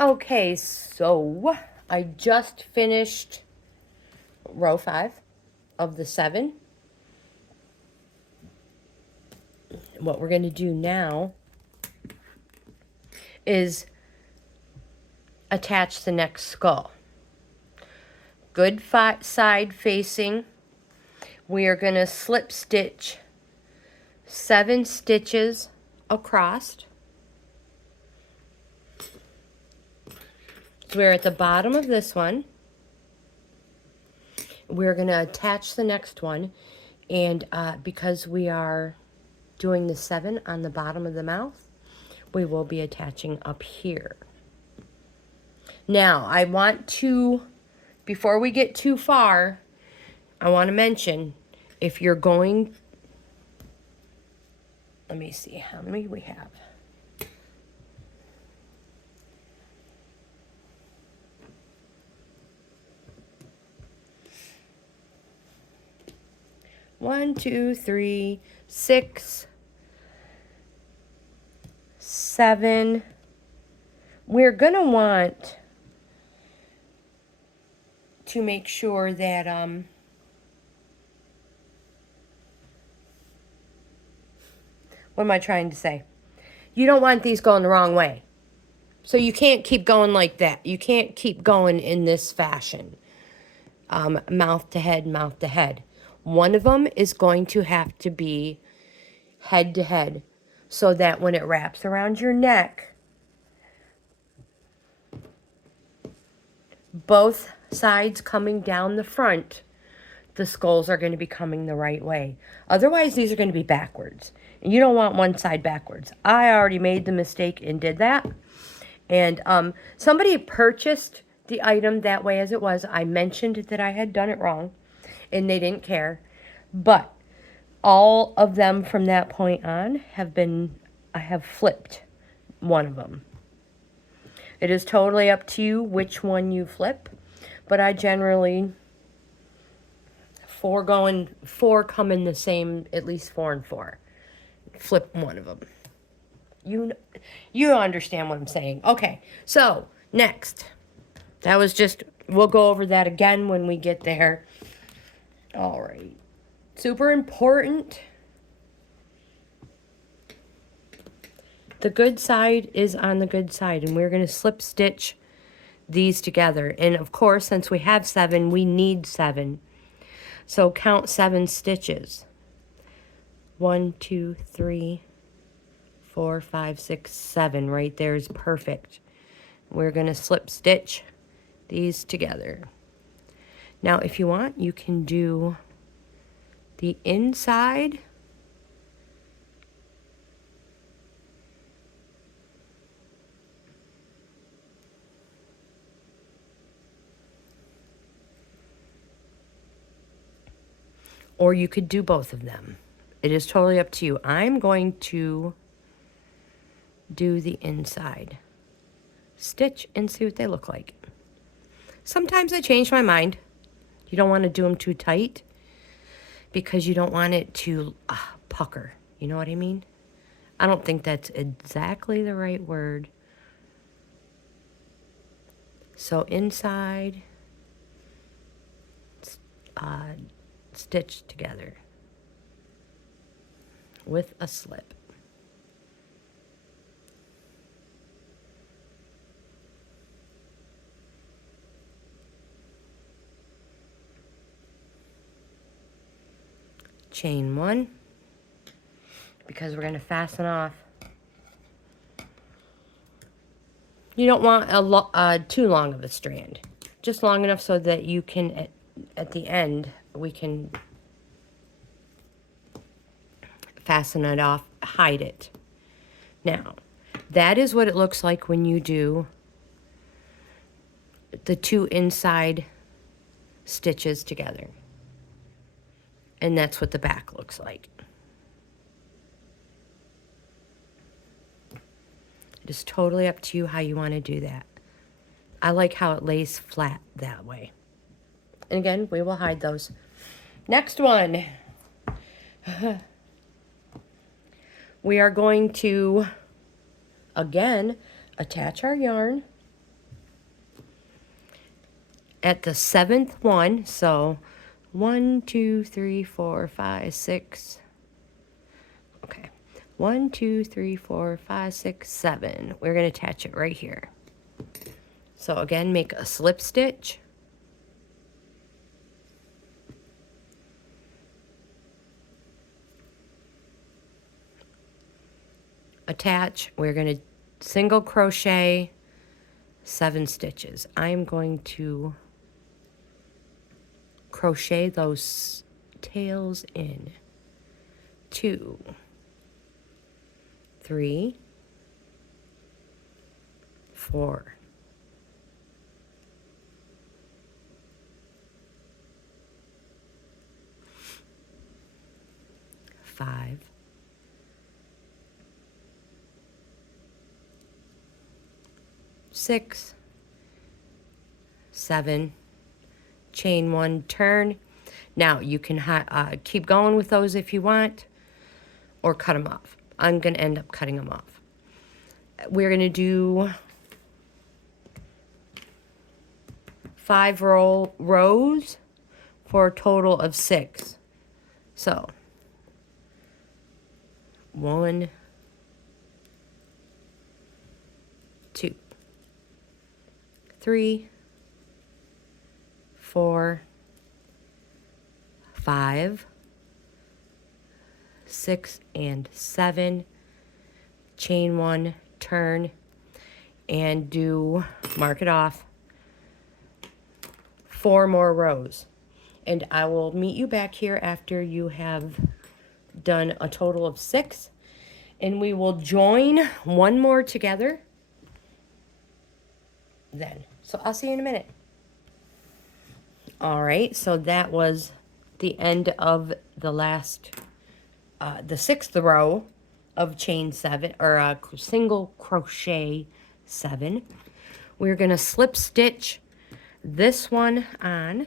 Okay, so I just finished row 5 of the 7. What we're going to do now is attach the next skull. Good side facing. We are going to slip stitch 7 stitches across. So we're at the bottom of this one. We're going to attach the next one, and because we are doing the 7 on the bottom of the mouth, we will be attaching up here. Now, I want to, before we get too far, I want to mention, if you're going, let me see how many we have. One, two, 3, 6, 7. We're going to want to make sure that what am I trying to say? You don't want these going the wrong way. So you can't keep going like that. You can't keep going in this fashion. Mouth to head, mouth to head. One of them is going to have to be head to head, so that when it wraps around your neck, both sides coming down the front, the skulls are going to be coming the right way. Otherwise, these are going to be backwards. And you don't want one side backwards. I already made the mistake and did that. And somebody purchased the item that way as it was. I mentioned that I had done it wrong, and they didn't care. But all of them from that point on have been, I have flipped one of them. It is totally up to you which one you flip, but I generally, 4 come in the same, at least 4 and 4. Flip one of them. You understand what I'm saying. Okay, so next. That was just, we'll go over that again when we get there. All right. Super important. The good side is on the good side, and we're going to slip stitch these together. And of course, since we have 7, we need 7. So count 7 stitches. 1, 2, 3, 4, 5, 6, 7. Right there is perfect. We're going to slip stitch these together. Now, if you want, you can do the inside. Or you could do both of them. It is totally up to you. I'm going to do the inside stitch and see what they look like. Sometimes I change my mind. You don't want to do them too tight because you don't want it to pucker. You know what I mean? I don't think that's exactly the right word. So inside, stitch together with a slip. Chain 1, because we're going to fasten off. You don't want too long of a strand, just long enough so that you can, at the end, we can fasten it off, hide it. Now, that is what it looks like when you do the 2 inside stitches together. And that's what the back looks like. It is totally up to you how you want to do that. I like how it lays flat that way. And again, we will hide those. Next one. We are going to, again, attach our yarn at the 7th one. So 1, 2, 3, 4, 5, 6. Okay. 1, 2, 3, 4, 5, 6, 7. We're going to attach it right here. So again, make a slip stitch. Attach. We're going to single crochet 7 stitches. I'm going to crochet those tails in. 2, 3, 4, 5, 6, 7, chain 1, turn. Now you can keep going with those if you want, or cut them off. I'm going to end up cutting them off. We're going to do 5 rows for a total of 6. So 1, 2, 3, 4, 5, 6, and 7. Chain 1, turn, and mark it off, 4 more rows. And I will meet you back here after you have done a total of 6, and we will join one more together then. So I'll see you in a minute. All right, so that was the end of the last, the 6th row of chain 7, or single crochet 7. We're going to slip stitch this one on.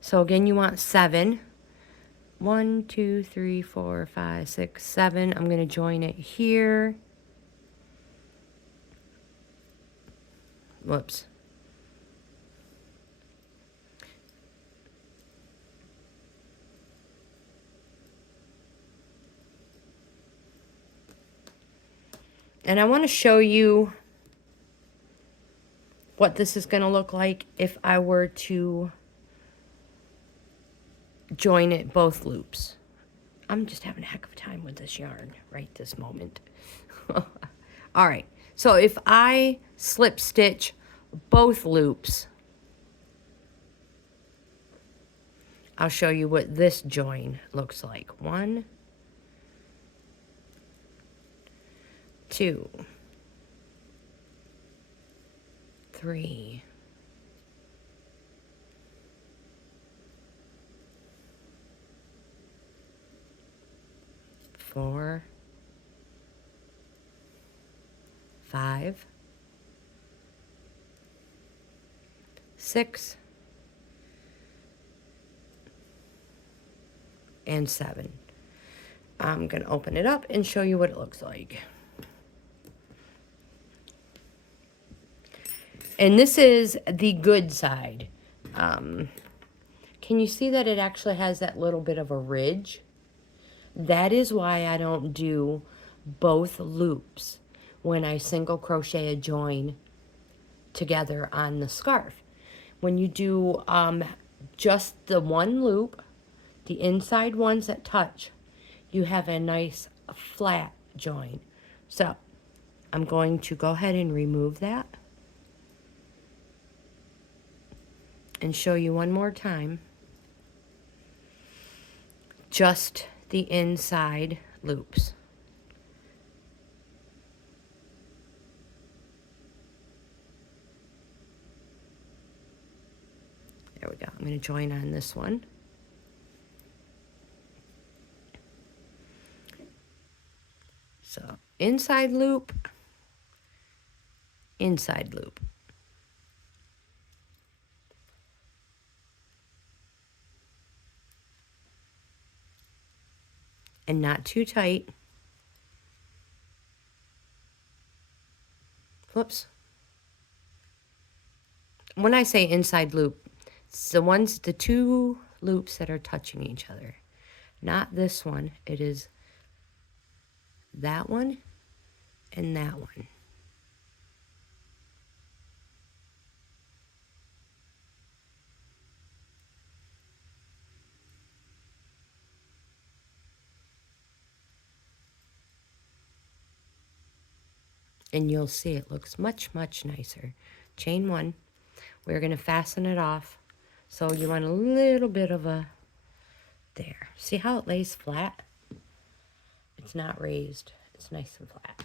So again, you want 7. 1, 2, 3, 4, 5, 6, 7. I'm going to join it here. Whoops. And I want to show you what this is going to look like if I were to join it both loops. I'm just having a heck of a time with this yarn right this moment. All right, so if I slip stitch both loops, I'll show you what this join looks like. 1, 2, 3, 4, 5, 6, and 7. I'm going to open it up and show you what it looks like. And this is the good side. Can you see that it actually has that little bit of a ridge? That is why I don't do both loops when I single crochet a join together on the scarf. When you do just the one loop, the inside ones that touch, you have a nice flat join. So I'm going to go ahead and remove that and show you one more time just the inside loops. There we go. I'm going to join on this one. So inside loop, inside loop. And not too tight. Whoops. when I say inside loop, it's the two loops that are touching each other. Not this one. It is that one and that one. And you'll see it looks much, much nicer. Chain one. We're going to fasten it off. So you want a little bit of a, there. See how it lays flat? It's not raised. It's nice and flat.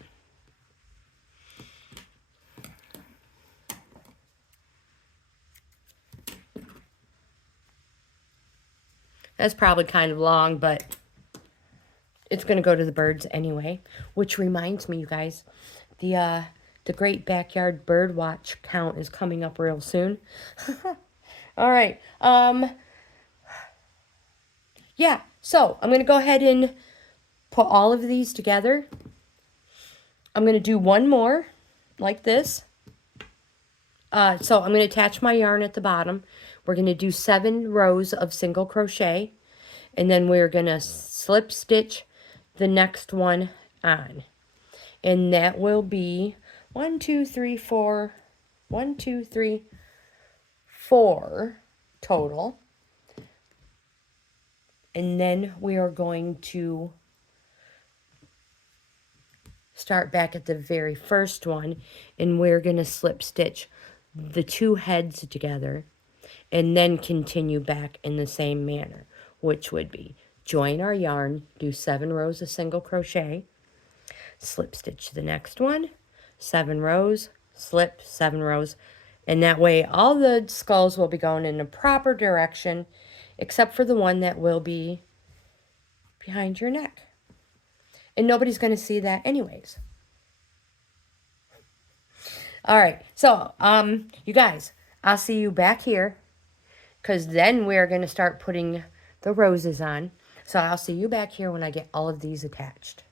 That's probably kind of long, but it's going to go to the birds anyway. Which reminds me, you guys, the Great Backyard Bird Watch count is coming up real soon. All right. Yeah, so I'm going to go ahead and put all of these together. I'm going to do one more like this. So I'm going to attach my yarn at the bottom. We're going to do 7 rows of single crochet. And then we're going to slip stitch the next one on. And that will be 1, 2, 3, 4, 1, 2, 3, 4 total. And then we are going to start back at the very first one, and we're going to slip stitch the 2 heads together and then continue back in the same manner, which would be join our yarn, do 7 rows of single crochet, slip stitch the next one, 7 rows, slip 7 rows, and that way all the skulls will be going in the proper direction except for the one that will be behind your neck. And nobody's going to see that anyways. All right, so you guys, I'll see you back here because then we're going to start putting the roses on. So I'll see you back here when I get all of these attached.